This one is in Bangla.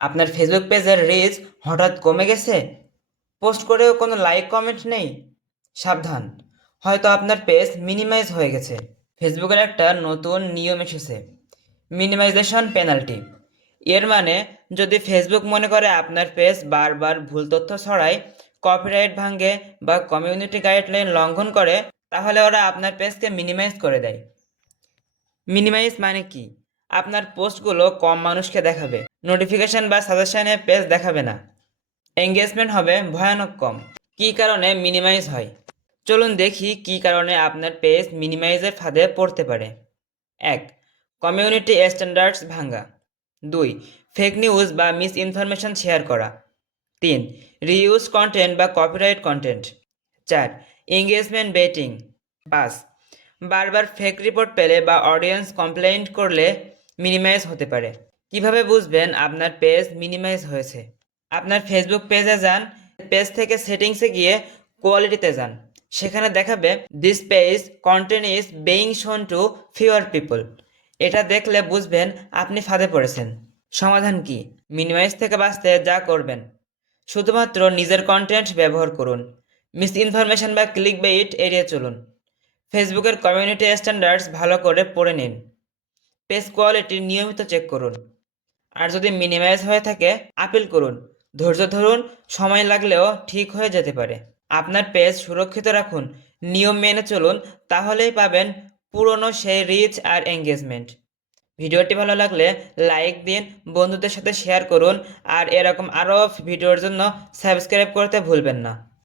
আপনার ফেসবুক পেজের রিচ হঠাৎ কমে গেছে? পোস্ট করেও কোনো লাইক কমেন্ট নেই? সাবধান। হয়তো আপনার পেজ মিনিমাইজ হয়ে গেছে। ফেসবুকের একটা নতুন নিয়ম এসেছে। মিনিমাইজেশন পেনাল্টি এর মানে যদি ফেসবুক মনে করে আপনার পেজ বারবার ভুল তথ্য ছড়ায় কপিরাইট ভাঙে বা কমিউনিটি গাইডলাইন লঙ্ঘন করে, তাহলে ওরা আপনার পেজকে মিনিমাইজ করে দেয়। মিনিমাইজ মানে কি? আপনার পোস্টগুলো কম মানুষকে দেখাবে। নোটিফিকেশন বা সাজেশনে পেজ দেখাবে না। এঙ্গেজমেন্ট হবে ভয়ানক কম। কী কারণে মিনিমাইজ হয়? চলুন দেখি কী কারণে আপনার পেজ মিনিমাইজের ফাঁদে পড়তে পারে। এক, কমিউনিটি স্ট্যান্ডার্ডস ভাঙ্গা দুই ফেক নিউজ বা মিস ইনফরমেশন শেয়ার করা। তিন রিউজ কন্টেন্ট বা কপিরাইট কন্টেন্ট চার এঙ্গেজমেন্ট বেটিং পাঁচ, বারবার ফেক রিপোর্ট পেলে বা অডিয়েন্স কমপ্লেইন্ট করলে মিনিমাইজ হতে পারে। কীভাবে বুঝবেন আপনার পেজ মিনিমাইজ হয়েছে? আপনার ফেসবুক পেজে যান পেজ থেকে সেটিংসে গিয়ে কোয়ালিটিতে যান। সেখানে দেখাবে this page content is being shown to fewer people এটা দেখলে বুঝবেন আপনি ফাঁদে পড়েছেন। সমাধান কি? মিনিমাইজ থেকে বাঁচতে যা করবেন। শুধুমাত্র নিজের কন্টেন্ট ব্যবহার করুন। মিস ইনফরমেশন বা ক্লিক বেইট এড়িয়ে চলুন। ফেসবুকের কমিউনিটি স্ট্যান্ডার্ডস ভালো করে পড়ে নিন। পেজ কোয়ালিটি নিয়মিত চেক করুন। আর যদি মিনিমাইজ হয়ে থাকে, আপিল করুন। ধৈর্য ধরুন, সময় লাগলেও ঠিক হয়ে যেতে পারে। আপনার পেজ সুরক্ষিত রাখুন, নিয়ম মেনে চলুন, তাহলেই পাবেন পুরনো সেই রিচ আর এঙ্গেজমেন্ট। ভিডিওটি ভালো লাগলে লাইক দিন, বন্ধুদের সাথে শেয়ার করুন, আর এরকম আরও ভিডিওর জন্য সাবস্ক্রাইব করতে ভুলবেন না।